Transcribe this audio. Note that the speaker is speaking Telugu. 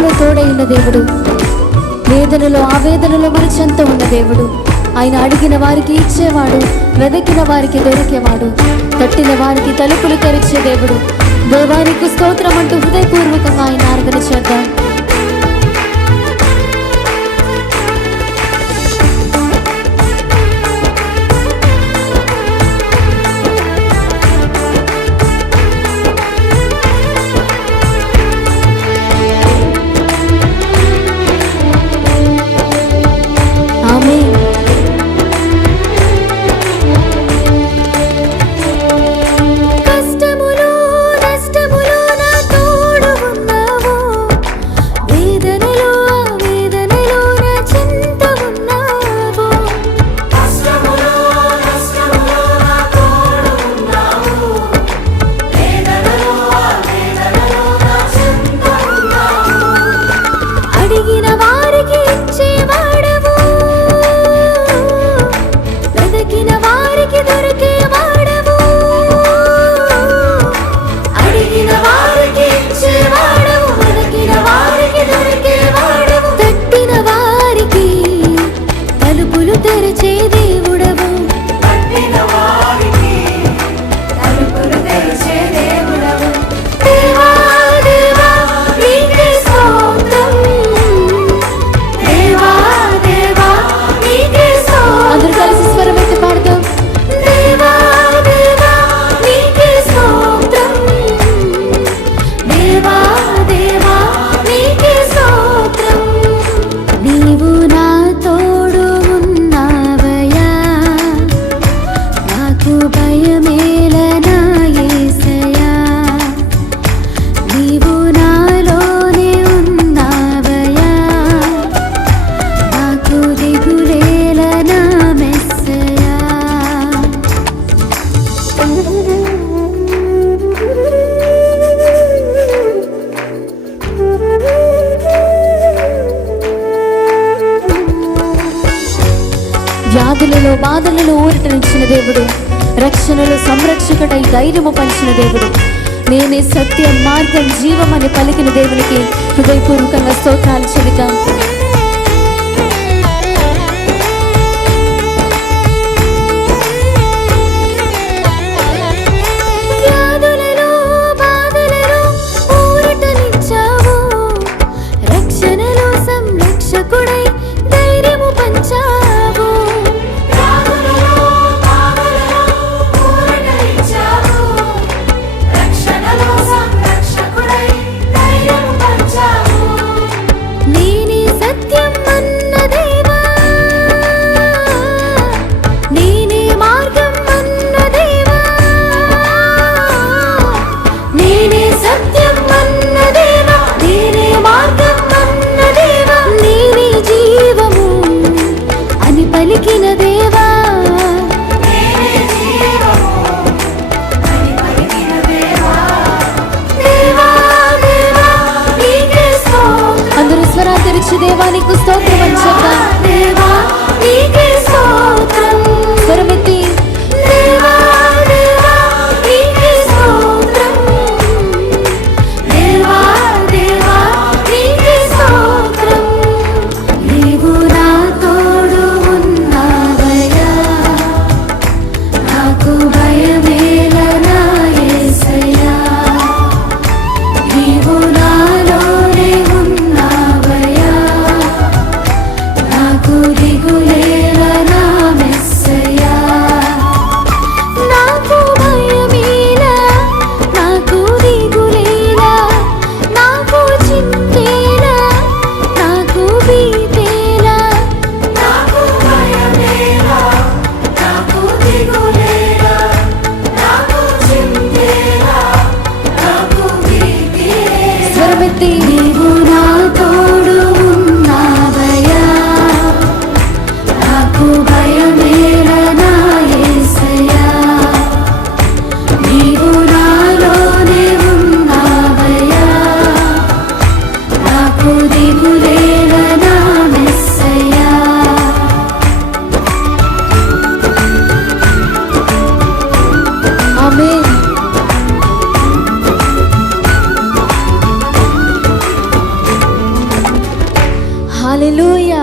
కాలంలో తోడైన దేవుడు, వేదనలో ఆవేదనలో మన చెంత ఉన్న దేవుడు. ఆయన అడిగిన వారికి ఇచ్చేవాడు, వెదకిన వారికి దొరికేవాడు, తట్టిన వారికి తలుపులు తెరిచే దేవుడు. దేవానికి స్తోత్రం అంటూ హృదయపూర్వకంగా ఆయన ఆరాధన చేద్దాం. వ్యాధులలో బాధలలో ఊరటనిచ్చిన దేవుడు, రక్షణలో సంరక్షకుడై ధైర్యము పంచిన దేవుడు, నేనే సత్యం మార్గం జీవం అని పలికిన దేవునికి హృదయపూర్వకంగా స్తోత్రాలు చెబుతాం. దేవానికి స్తోత్రం అని చెప్తాం. దేవా నీకే స్తోత్రం. స్వరమెత్తి దేవా దేవా నీకే స్తోత్రం. దేవా దేవా నీకే స్తోత్రం. నీవు నా తోడు ఉన్నావయ్యా, నాకు భయమేలనా యేసయ్యా. నీవు నాలోనే ఉన్నావయ్యా, దిగులేలనా మెస్సయ్యా. నాకు భయమేలా, నాకు దిగులేలా, నాకు చింతేలా, నాకు భీతేలా. నాకు భయమేలా, నాకు దిగులేలా, నాకు చింతేలా, నాకు భీతేలా. స్వరమెత్తి నీవు నా తోడు ఉన్నావయ్యా, నాకు భయమేలనా యేసయ్యా. నీవు నాలోనే ఉన్నావయ్యా, నాకు దిగులేలనా మెస్సయ్యా. ఆమేన్. హల్లెలూయా.